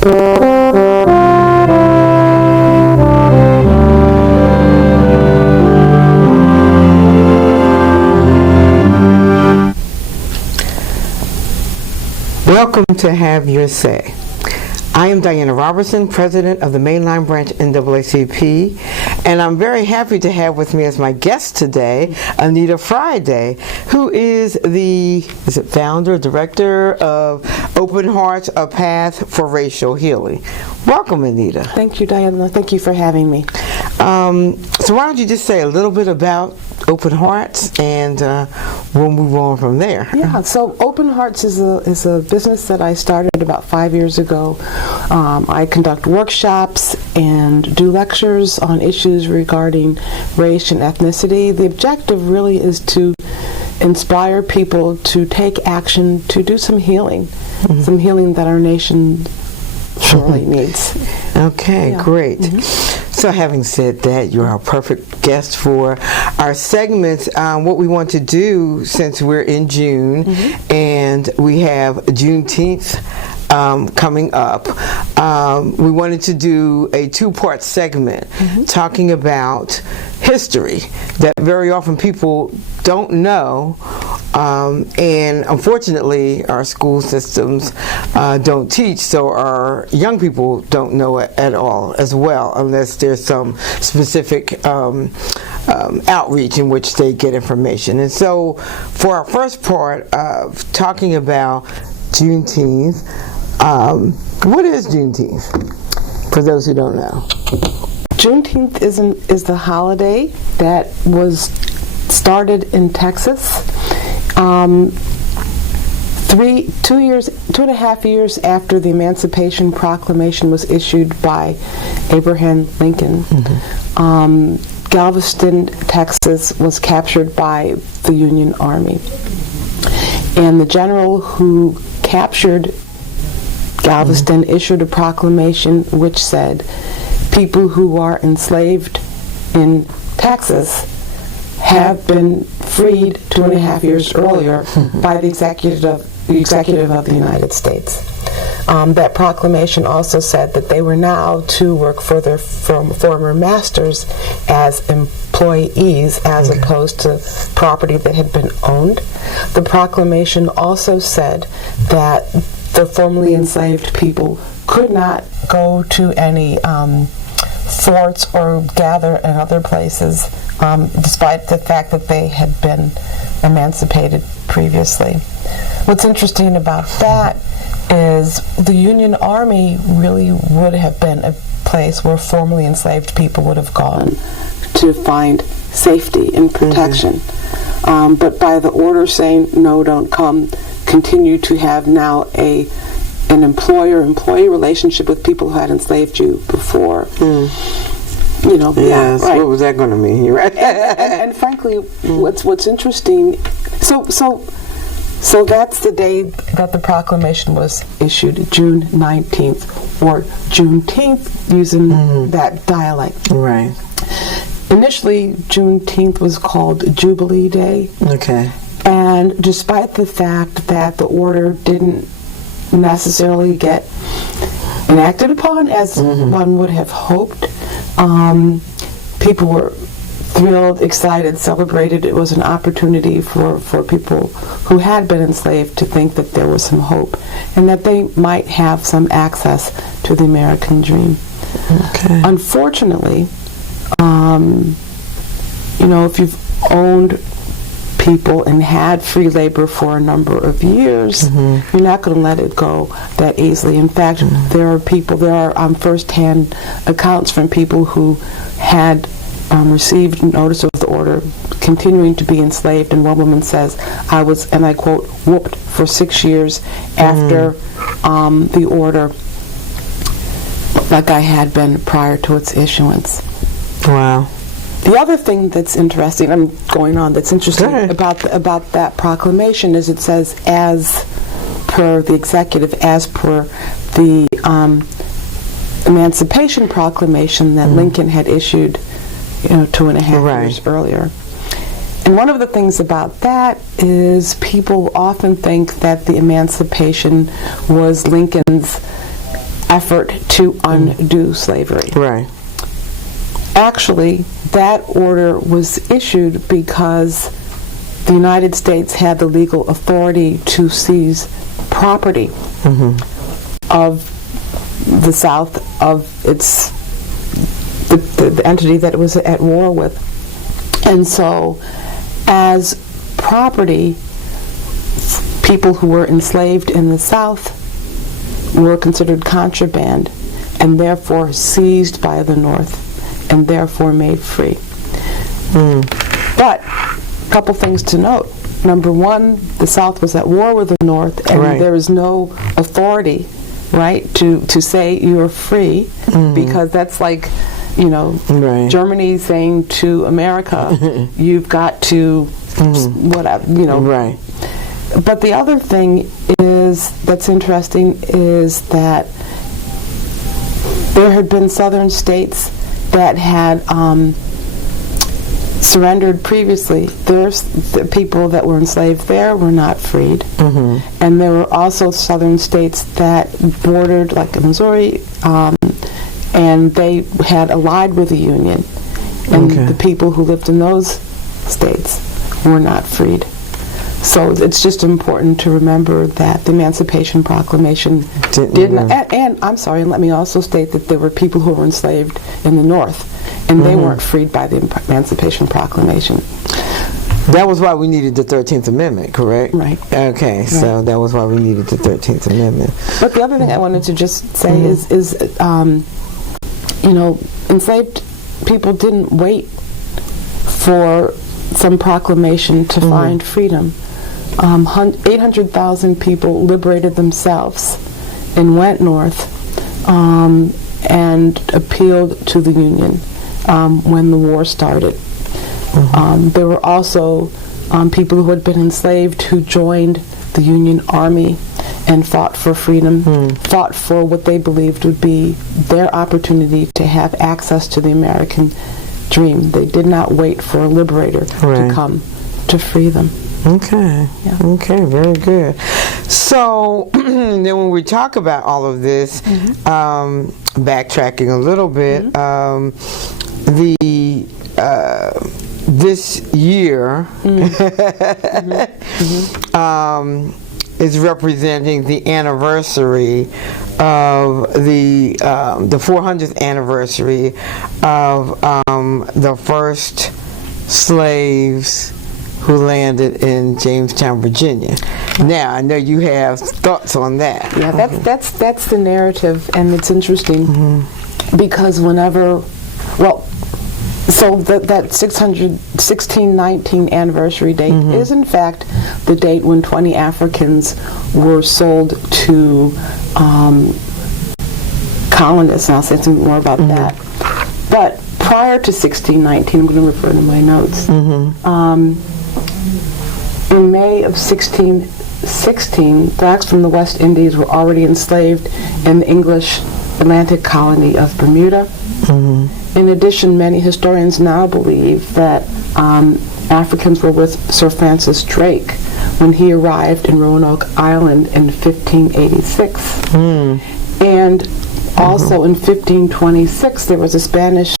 Welcome to Have Your Say. I am Diana Robertson, President of the Mainline Branch NAACP, and I'm very happy to have with me as my guest today, Anita Friday, who is the founder, director of Open Hearts, A Path for Racial Healing. Welcome, Anita. Thank you, Diana. Thank you for having me. So why don't you just say a little bit about Open Hearts, and we'll move on from there. Yeah, so Open Hearts is a business that I started about 5 years ago. I conduct workshops and do lectures on issues regarding race and ethnicity. The objective really is to inspire people to take action to do some healing, some healing that our nation surely needs. Okay, great. So having said that, you're our perfect guest for our segments. What we want to do, since we're in June and we have Juneteenth coming up, we wanted to do a two-part segment talking about history that very often people don't know, and unfortunately our school systems don't teach, so our young people don't know it at all as well, unless there's some specific outreach in which they get information. And so for our first part of talking about Juneteenth, what is Juneteenth, for those who don't know? Juneteenth is the holiday that was started in Texas 2.5 years after the Emancipation Proclamation was issued by Abraham Lincoln. Galveston, Texas was captured by the Union Army. And the general who captured Galveston issued a proclamation which said, people who are enslaved in Texas have been freed 2.5 years earlier by the executive of the United States. That proclamation also said that they were now to work for their former masters as employees as opposed to property that had been owned. The proclamation also said that the formerly enslaved people could not go to any forts or gather in other places, despite the fact that they had been emancipated previously. What's interesting about that is the Union Army really would have been a place where formerly enslaved people would have gone to find safety and protection. But by the order saying, no, don't come, continue to have now an employer-employee relationship with people who had enslaved you before. Yes, right. What was that going to mean? You're right. and frankly, what's interesting, so that's the day that the proclamation was issued, June 19th, or Juneteenth, using that dialect. Right. Initially, Juneteenth was called Jubilee Day. Okay. And despite the fact that the order didn't necessarily get enacted upon as one would have hoped, people were thrilled, excited, celebrated. It was an opportunity for people who had been enslaved to think that there was some hope and that they might have some access to the American dream. Okay. Unfortunately, if you've owned people and had free labor for a number of years, you're not going to let it go that easily. In fact, there are first-hand accounts from people who had received notice of the order continuing to be enslaved, and one woman says, I was, and I quote, whooped for 6 years after the order, like I had been prior to its issuance. Wow. The other thing that's interesting, that's interesting about that proclamation is it says, as per the executive, as per the Emancipation Proclamation that Lincoln had issued, 2.5 years earlier. And one of the things about that is people often think that the Emancipation was Lincoln's effort to undo slavery. Right. Actually, that order was issued because the United States had the legal authority to seize property of the South, of the entity that it was at war with. And so, as property, people who were enslaved in the South were considered contraband and therefore seized by the North and therefore made free. But a couple things to note. Number one, the South was at war with the North, and there is no authority, right, to say you're free, because that's like, Germany saying to America, you've got to, whatever, Right. But the other thing that's interesting is that there had been southern states that had surrendered previously. The people that were enslaved there were not freed. And there were also southern states that bordered, like Missouri, and they had allied with the Union. And the people who lived in those states were not freed. So it's just important to remember that the Emancipation Proclamation did not, and I'm sorry, and let me also state that there were people who were enslaved in the North, and they weren't freed by the Emancipation Proclamation. That was why we needed the 13th Amendment, correct? Right. Okay, so that was why we needed the 13th Amendment. But the other thing I wanted to just say is enslaved people didn't wait for some proclamation to find freedom. 800,000 people liberated themselves and went north and appealed to the Union when the war started. There were also people who had been enslaved who joined the Union Army and fought for freedom, fought for what they believed would be their opportunity to have access to the American dream. They did not wait for a liberator to come to free them. Okay. Yeah. Okay, very good. So then when we talk about all of this, backtracking a little bit, this year is representing the anniversary of the 400th anniversary of the first slaves who landed in Jamestown, Virginia. Now, I know you have thoughts on that. Yeah, that's the narrative, and it's interesting because so that 1619 anniversary date is in fact the date when 20 Africans were sold to colonists, and I'll say something more about that. But prior to 1619, I'm going to refer to my notes. In May of 1616, blacks from the West Indies were already enslaved in the English Atlantic colony of Bermuda. In addition, many historians now believe that Africans were with Sir Francis Drake when he arrived in Roanoke Island in 1586. And also in 1526, there was a Spanish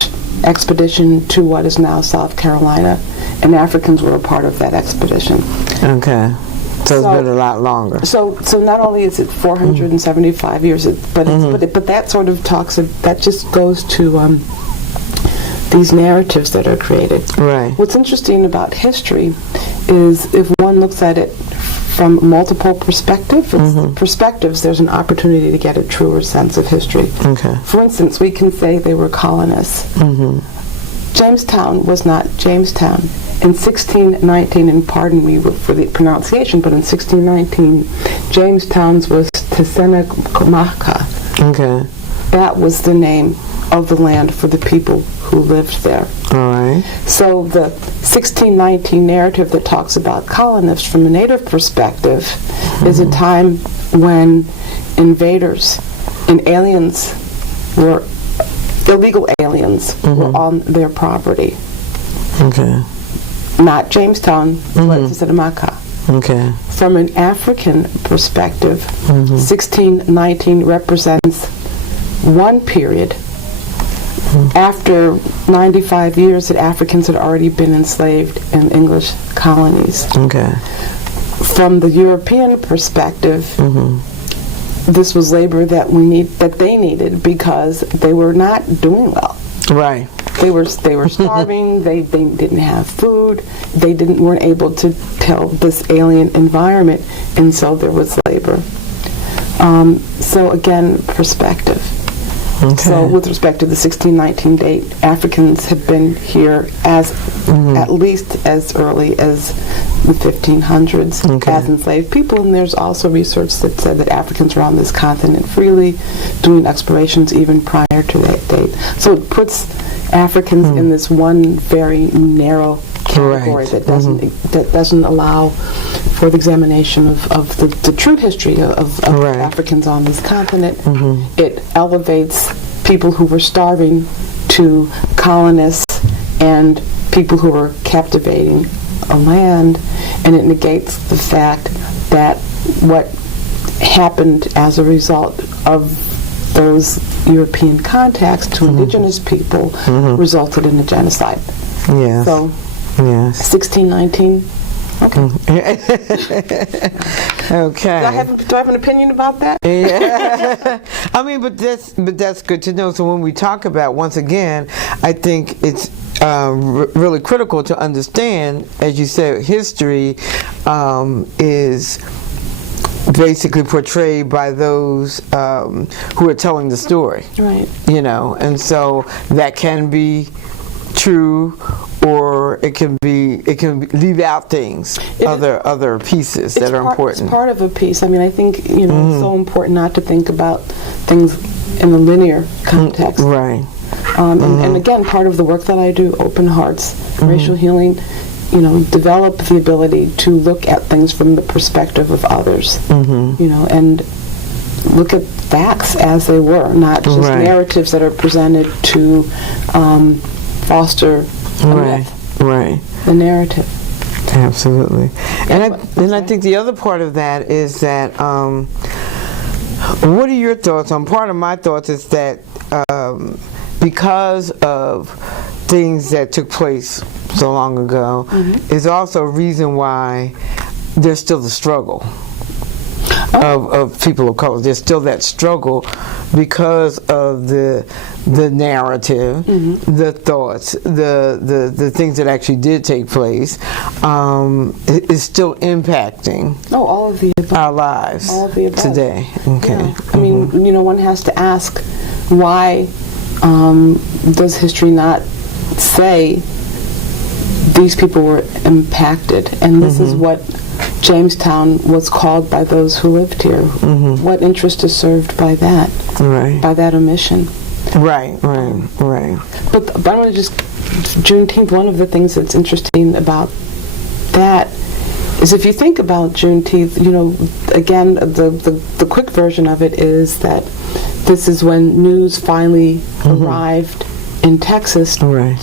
expedition to what is now South Carolina, and Africans were a part of that expedition. Okay. So it's been a lot longer. So not only is it 475 years, but that sort of that just goes to these narratives that are created. Right. What's interesting about history is if one looks at it from multiple perspectives, there's an opportunity to get a truer sense of history. Okay. For instance, we can say they were colonists. Jamestown was not Jamestown. In 1619, and pardon me for the pronunciation, but in 1619, Jamestown was Tesenecomaka. Okay. That was the name of the land for the people who lived there. All right. So the 1619 narrative that talks about colonists from a native perspective is a time when invaders and aliens were illegal aliens were on their property. Okay. Not Jamestown, but Tesenecomaka. Okay. From an African perspective, 1619 represents one period, after 95 years, that Africans had already been enslaved in English colonies. Okay. From the European perspective, this was labor that they needed because they were not doing well. Right. They were starving. they didn't have food. They weren't able to tell this alien environment, and so there was labor. So again, perspective. Okay. So with respect to the 1619 date, Africans have been here as at least as early as the 1500s as enslaved people, and there's also research that said that Africans were on this continent freely, doing explorations even prior to that date. So it puts Africans in this one very narrow category that doesn't allow for the examination of the true history of Africans on this continent. It elevates people who were starving to colonists and people who were captivating a land, and it negates the fact that what happened as a result of those European contacts to indigenous people resulted in a genocide. Yes. So, 1619. Okay. Okay. Do I have an opinion about that? Yeah. I mean, but that's good to know. So when we talk about, once again, I think it's really critical to understand, as you said, history is basically portrayed by those who are telling the story. Right. You know, and so that can be true, or it can leave out things, other pieces that are important. It's part of a piece. I mean, I think it's so important not to think about things in a linear context. Right. And again, part of the work that I do, Open Hearts, Racial Healing, develop the ability to look at things from the perspective of others, and look at facts as they were, not just narratives that are presented to foster a myth. Right. The narrative. Absolutely. And I think the other part of that is that, what are your thoughts on, part of my thoughts is that because of things that took place so long ago, is also a reason why there's still the struggle of people of color. There's still that struggle because of the narrative, the thoughts, the things that actually did take place, is still impacting all of the above. Our lives all of the above. Today. Okay. Yeah. I mean, one has to ask, why does history not say these people were impacted? And this is what Jamestown was called by those who lived here. What interest is served by that? Right. By that omission. Right. But I want to just, Juneteenth, one of the things that's interesting about that is, if you think about Juneteenth, again, the quick version of it is that this is when news finally arrived in Texas. Right.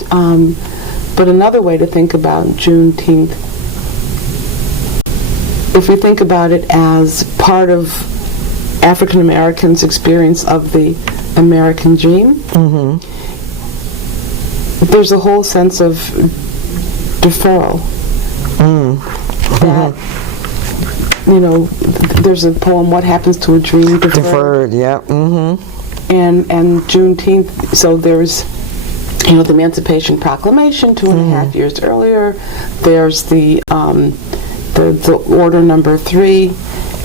But another way to think about Juneteenth, if you think about it as part of African Americans' experience of the American dream, there's a whole sense of deferral. That, there's a poem, What Happens to a Dream Deferred? Yeah. And Juneteenth, so there's the Emancipation Proclamation 2.5 years earlier. There's the Order Number 3,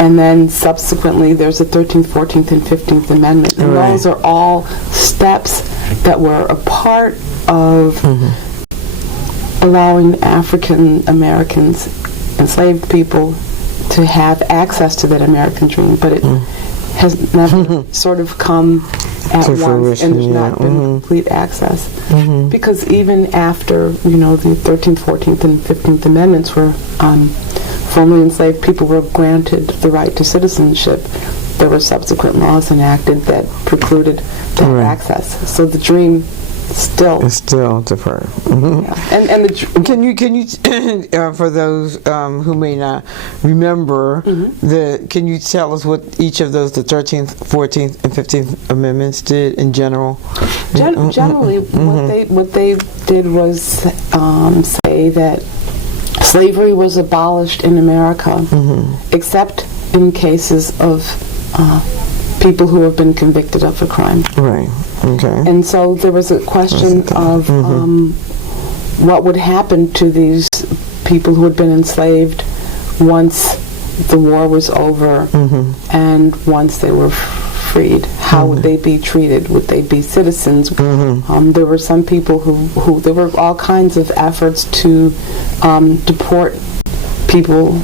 and then subsequently there's the 13th, 14th, and 15th Amendment. And those are all steps that were a part of allowing African Americans, enslaved people, to have access to that American dream. But it has never sort of come at once, and there's not been complete access. Because even after, the 13th, 14th, and 15th Amendments were formerly enslaved people were granted the right to citizenship, there were subsequent laws enacted that precluded that access. So the dream still. It's still deferred. Mm-hmm. Yeah. And Can you for those who may not remember, can you tell us what each of those, the 13th, 14th, and 15th Amendments did in general? Generally, what they did was say that slavery was abolished in America, except in cases of people who have been convicted of a crime. Right. Okay. And so there was a question of what would happen to these people who had been enslaved once the war was over and once they were freed. How would they be treated? Would they be citizens? There were some people who there were all kinds of efforts to deport people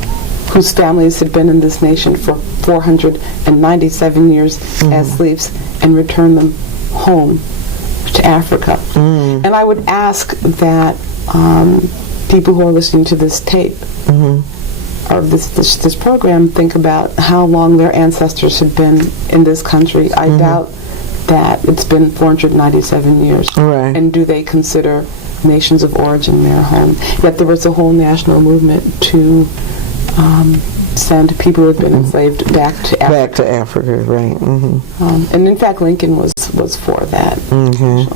whose families had been in this nation for 497 years as slaves and return them home to Africa. And I would ask that people who are listening to this tape or this program think about how long their ancestors had been in this country. I doubt that it's been 497 years. Right. And do they consider nations of origin their home? Yet there was a whole national movement to send people who had been enslaved back to Africa. Back to Africa, right. And in fact, Lincoln was for that. Okay.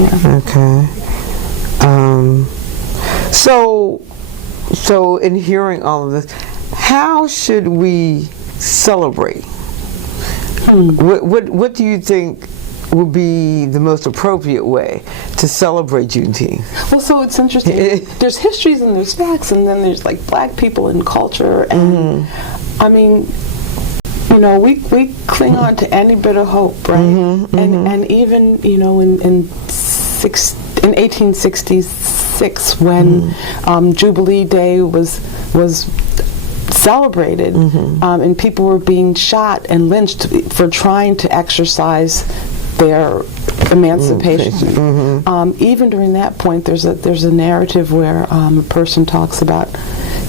Yeah. Okay. So in hearing all of this, how should we celebrate? What do you think would be the most appropriate way to celebrate Juneteenth? Well, so it's interesting. There's histories and there's facts, and then there's like black people and culture, and I mean, you know, we cling on to any bit of hope, right? And even, you know, in 1866 when Jubilee Day was celebrated, and people were being shot and lynched for trying to exercise their emancipation. Even during that point, there's a narrative where a person talks about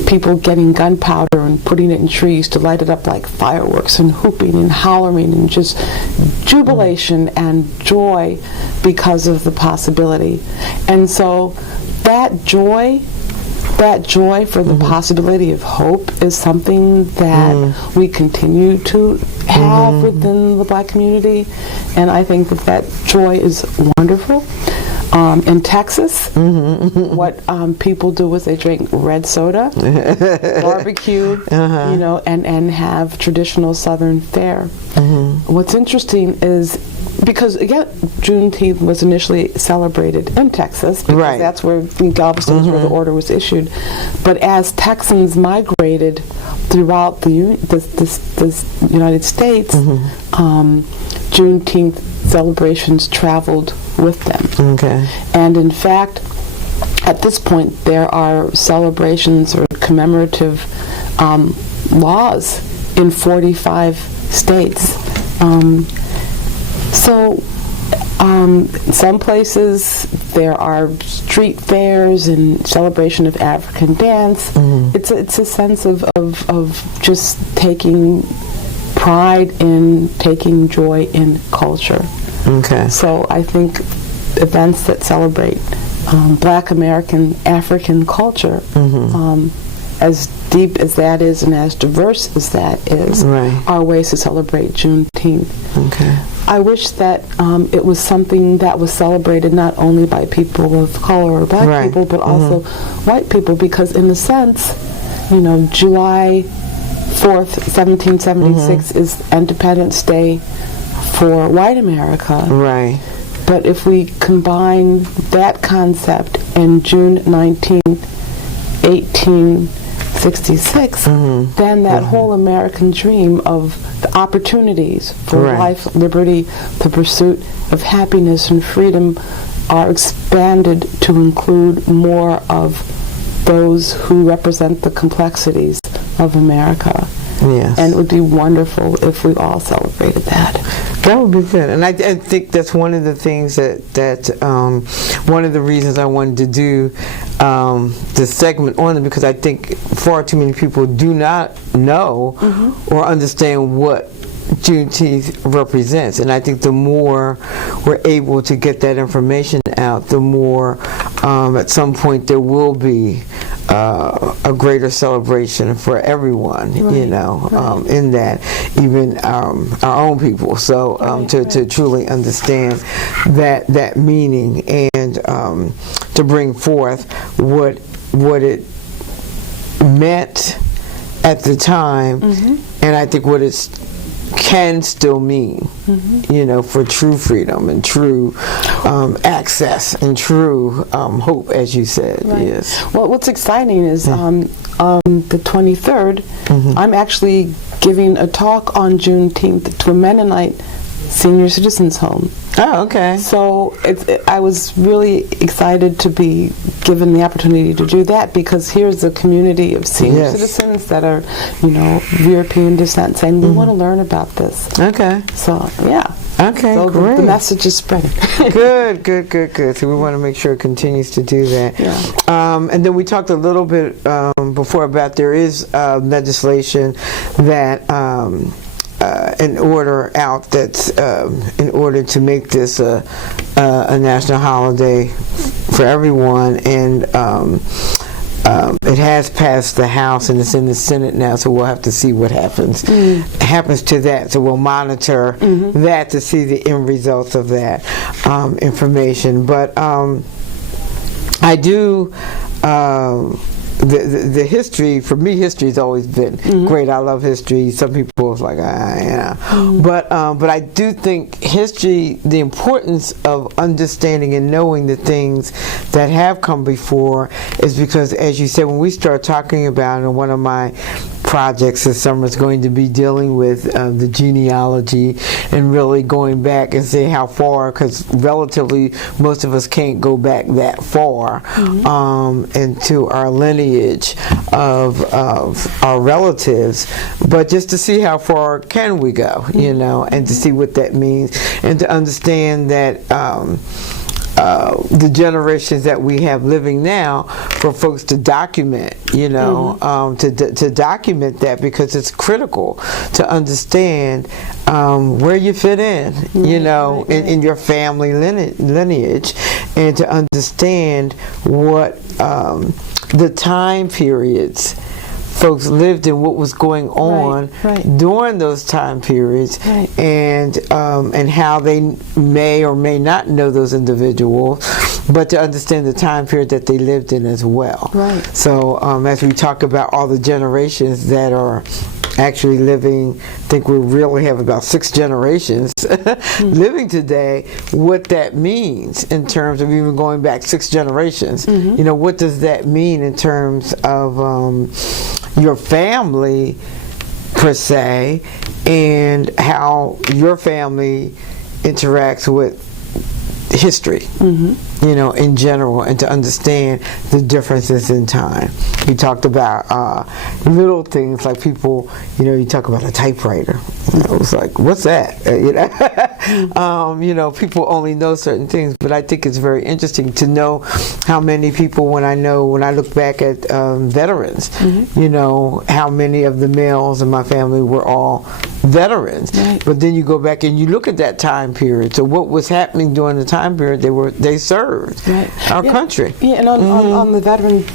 people getting gunpowder and putting it in trees to light it up like fireworks, and whooping and hollering and just jubilation and joy because of the possibility. And so that joy for the possibility of hope is something that we continue to have within the black community, and I think that joy is wonderful. In Texas, what people do is they drink red soda, barbecue, you know, and have traditional Southern fare. What's interesting is, because again, Juneteenth was initially celebrated in Texas, because that's where Galveston is where the order was issued. But as Texans migrated throughout the United States, Juneteenth celebrations traveled with them. Okay. And in fact, at this point, there are celebrations or commemorative laws in 45 states. Some places there are street fairs and celebration of African dance. It's a sense of just taking pride in, taking joy in culture. Okay. So I think events that celebrate Black American African culture, as deep as that is and as diverse as that is, are ways to celebrate Juneteenth. Okay. I wish that it was something that was celebrated not only by people of color or black people, but also white people, because in a sense, you know, July 4th, 1776 is Independence Day for white America. Right. But if we combine that concept and June 19th, 1866, then that whole American dream of the opportunities for life, liberty, the pursuit of happiness and freedom are expanded to include more of those who represent the complexities of America. Yes. And it would be wonderful if we all celebrated that. That would be good. And I think that's one of the things that one of the reasons I wanted to do this segment on it, because I think far too many people do not know or understand what Juneteenth represents. And I think the more we're able to get that information out, the more at some point there will be a greater celebration for everyone, you know, in that, even our own people. So to truly understand that meaning and to bring forth what it meant at the time, and I think what it can still mean, you know, for true freedom and true access and true hope, as you said. Yes. Well, what's exciting is on the 23rd, I'm actually giving a talk on Juneteenth to a Mennonite senior citizens home. Oh, okay. So I was really excited to be given the opportunity to do that, because here's a community of senior citizens that are, you know, European descent, saying we want to learn about this. Okay. So yeah. Okay, so great. The message is spreading. Good. So we want to make sure it continues to do that. Yeah. And then we talked a little bit before about there is legislation that in order to make this a national holiday for everyone, and it has passed the House and it's in the Senate now, so we'll have to see what happens to that. So we'll monitor that to see the end results of that information. But I do. The history, for me, history has always been great. I love history. Some people are like, but I do think history, the importance of understanding and knowing the things that have come before, is because, as you said, when we start talking about, and one of my projects this summer is going to be dealing with the genealogy and really going back and see how far, because relatively most of us can't go back that far into our lineage of our relatives, but just to see how far can we go, you know, and to see what that means, and to understand that the generations that we have living now, for folks to document, you know, to document that, because it's critical to understand where you fit in, you know, in your family lineage, and to understand what the time periods folks lived in, what was going on during those time periods, and how they may or may not know those individuals, but to understand the time period that they lived in as well. So as we talk about all the generations that are actually living, I think we really have about 6 generations living today, what that means in terms of even going back 6 generations. You know, what does that mean in terms of your family per se, and how your family interacts with history, you know, in general, and to understand the differences in time. We talked about little things like people, you know, you talk about a typewriter. You know, it's like, what's that? You know, you know, people only know certain things, but I think it's very interesting to know how many people, when I look back at veterans, you know, how many of the males in my family were all veterans. But then you go back and you look at that time period. So what was happening during the time period? They served our country. Yeah, and on the veteran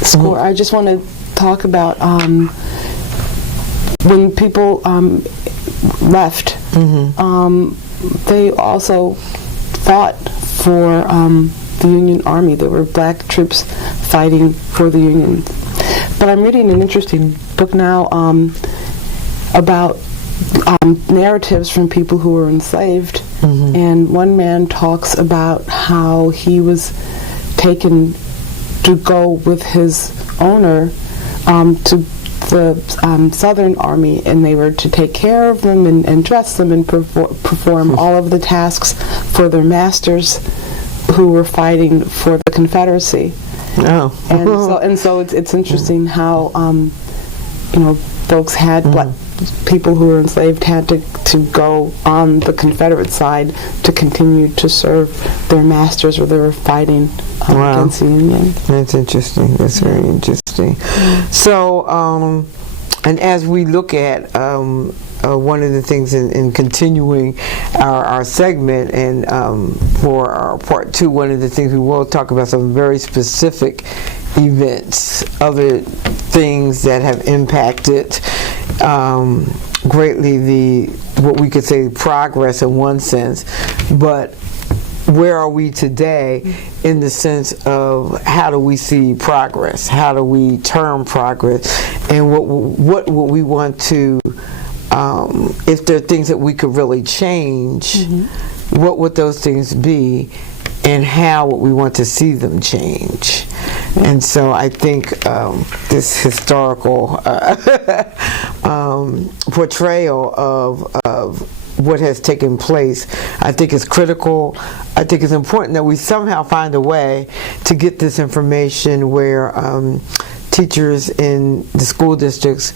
score, I just want to talk about when people left. They also fought for the Union Army. There were black troops fighting for the Union. But I'm reading an interesting book now about narratives from people who were enslaved, and one man talks about how he was taken to go with his owner to the Southern Army, and they were to take care of them and dress them and perform all of the tasks for their masters who were fighting for the Confederacy. And so it's interesting how you know, folks had black people who were enslaved had to go on the Confederate side to continue to serve their masters, or they were fighting against the Union. That's interesting. That's very interesting. So, and as we look at one of the things in continuing our segment, and for our part 2, one of the things we will talk about some very specific events, other things that have impacted greatly what we could say progress in one sense, but where are we today in the sense of how do we see progress? How do we term progress? And what would we want to, if there are things that we could really change, what would those things be, and how would we want to see them change? And so I think this historical portrayal of what has taken place, I think is critical. I think it's important that we somehow find a way to get this information where teachers in the school districts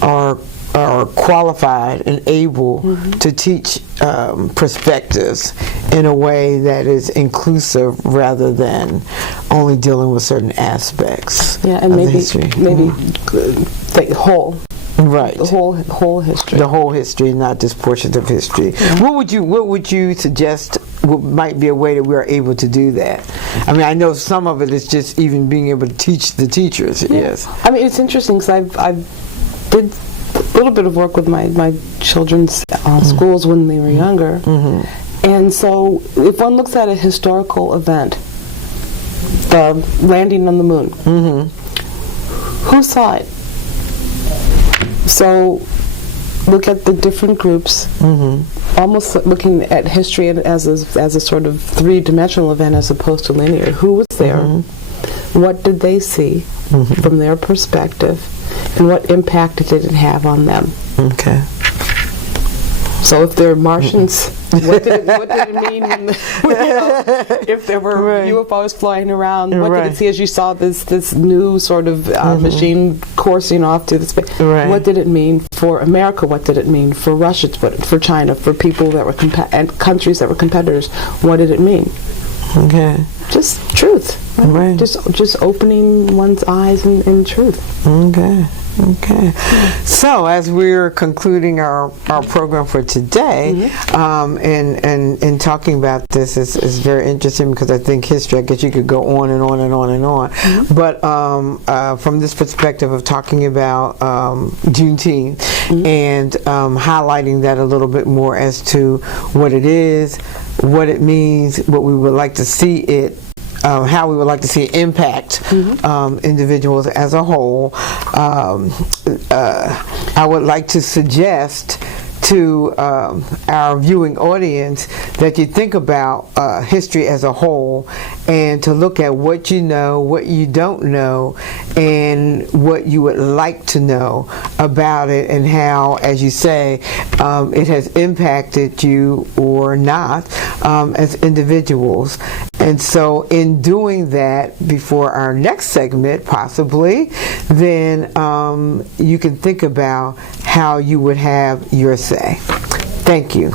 are qualified and able to teach perspectives in a way that is inclusive rather than only dealing with certain aspects. Yeah, and of maybe the history. The whole. Right. The whole history. The whole history, not just portions of history. Yeah. What would you suggest might be a way that we are able to do that? I mean, I know some of it is just even being able to teach the teachers. Yeah. Yes. I mean, it's interesting because I've did a little bit of work with my children's schools when they were younger, and so if one looks at a historical event, the landing on the moon, who saw it? So look at the different groups, almost looking at history as a sort of three-dimensional event as opposed to linear. Who was there? What did they see from their perspective? And what impact did it have on them? Okay. So if they're Martians, what did it mean when if there were UFOs flying around? What did it see as you saw this new sort of machine coursing off to the space? What did it mean for America? What did it mean for Russia? For China? For people that were and countries that were competitors? What did it mean? Okay. Just truth. Right? Just opening one's eyes in truth. Okay. Okay. So as we're concluding our program for today, and talking about this is very interesting because I think history, I guess you could go on and on and on and on. But from this perspective of talking about Juneteenth and highlighting that a little bit more as to what it is, what it means, what we would like to see it, how we would like to see it impact individuals as a whole. I would like to suggest to our viewing audience that you think about history as a whole and to look at what you know, what you don't know, and what you would like to know about it and how, as you say, it has impacted you or not as individuals. And so in doing that, before our next segment, possibly, then you can think about how you would have your say. Thank you.